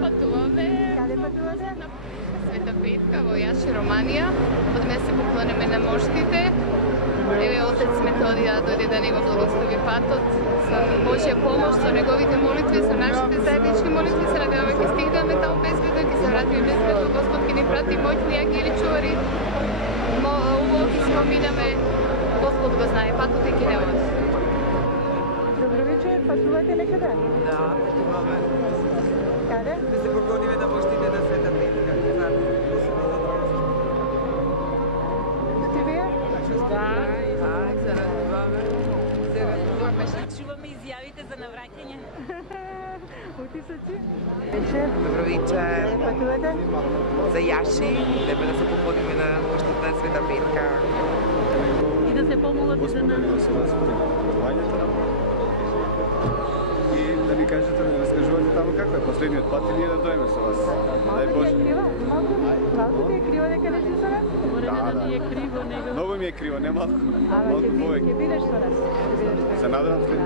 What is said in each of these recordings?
Пътуваме. Къде пътувате? Света Петка, Вояши, Романија. Од ме се поклонеме на моштите. Еве Отец Методија дојде да ни го благослови патот со Божја помош, со неговите молитви, со нашите заеднички молитви. Се надеваме ќе стигнеме таму безбедно, ќе се вратиме безбедно. Господ ќе ни прати моќни ангели чувари. Убаво ќе си поминаме. Господ го знае патот и ќе не води. Добро вечер, пътувате некъде? Да, пътуваме. Къде? Да се поклониме на мощите на Света Петка. Ти вие? Да, се радуваме. Се радуваме. Чуваме изявите за навраќање. Утисъци? Вечер. Добро вечер. Къде пътувате? За Јаши, треба да се поклониме на мощите на Света Петка. И да се помолат за нас. И да ни кажете, да ни разкажувате таму како е последниот пат и ние да дојдеме со вас. Дај Боже. Малко ти е криво дека не си со нас? Море да ни е криво, него. Многу ми е криво, не малку. Малку Ама повеќе. ќе бидеш со нас. Се надевам след.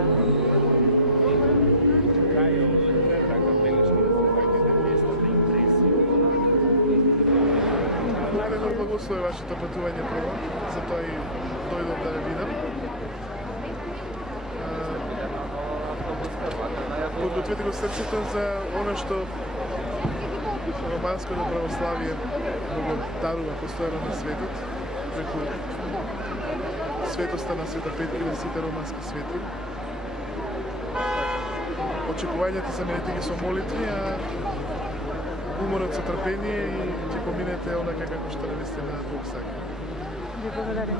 Најдено благослови вашето патување прво, затоа и дојдов да ве видам. Подгответе го срцето за оно што романското православие го дарува постојано на светот, преку светоста на Света Петка и на сите романски свети. Очекувањата за мене ги со молитви, а уморот со трпение и ќе поминете онака како што навистина Бог сака. Ви благодарим.